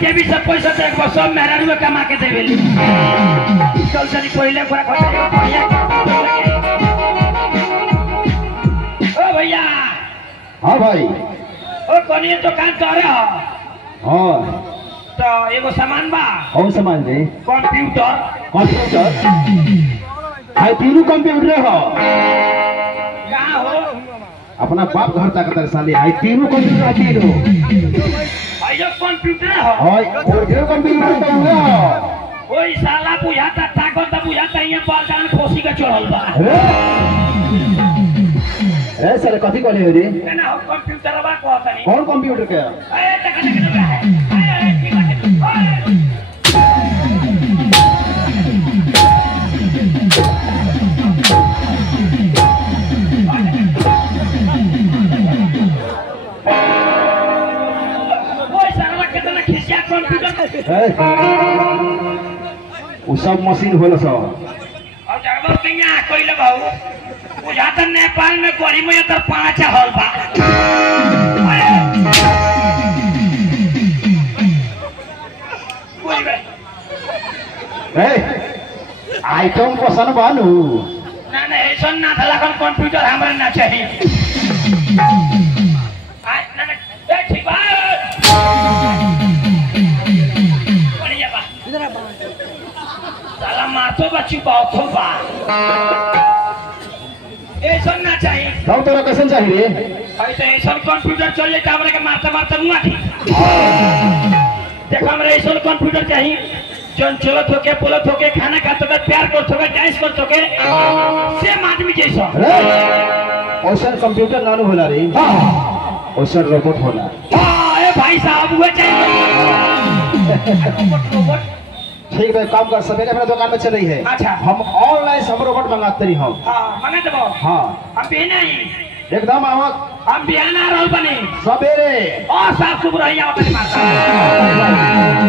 जे भी सब पैसा देख बस सब मेहरारू कमा के देवेली चल चली पहले पूरा खर्चा भैया ओ भैया हाँ भाई ओ कोनी दुकान तोरे हो हाँ तो एगो सामान बा कौन सामान जी कंप्यूटर हाई तीनों कंप्यूटर हो कहाँ हो अपना बाप घर तक तर साले हाई तीनों कंप्यूटर तीनों आयो कंप्यूटर हो हाय और कंप्यूटर तो हो ओई साला बुझाता ताकत बुझाता ये बालदान खोसी के चढ़ल बा ए साले कथि कहले हो रे ना हो कंप्यूटर बा कहता नहीं कौन कंप्यूटर के ए देख ए ठीक है वो सब मशीन होला सब और जगह कन्या कइले बाबू बुझाता नेपाल में गरी में तर 5 हल बा ए आइटम पसंद बानू ना ना ऐसा ना था लगन कंप्यूटर हमरा ना चाहिए आ ना ना ए ठीक बा बढ़िया बा इधर आ साला माथो बच्ची बहुत हो बा ऐसा ना चाहिए तब तोरा कैसन चाहिए रे ऐसे ऐसा कंप्यूटर चल ले हमरा के मारता मारता मुआ थी देखो हमरा ऐसा कंप्यूटर चाहिए जन चलत होके बोलत होके खाना खात होके प्यार करत होके डांस करत होके सेम आदमी जैसा ओसन कंप्यूटर नानू होला रे ओसन रोबोट होला हां ए भाई साहब हुए चाहिए रोबोट ठीक है काम कर सवेरे मेरा दुकान में चली है अच्छा हम ऑनलाइन से हम रोबोट मंगाते रही हम हां मंगा देबो हां हम भी नहीं एकदम आवक हम बिहान आ रहल बनी सवेरे और साफ सुथरा ही आवत मारता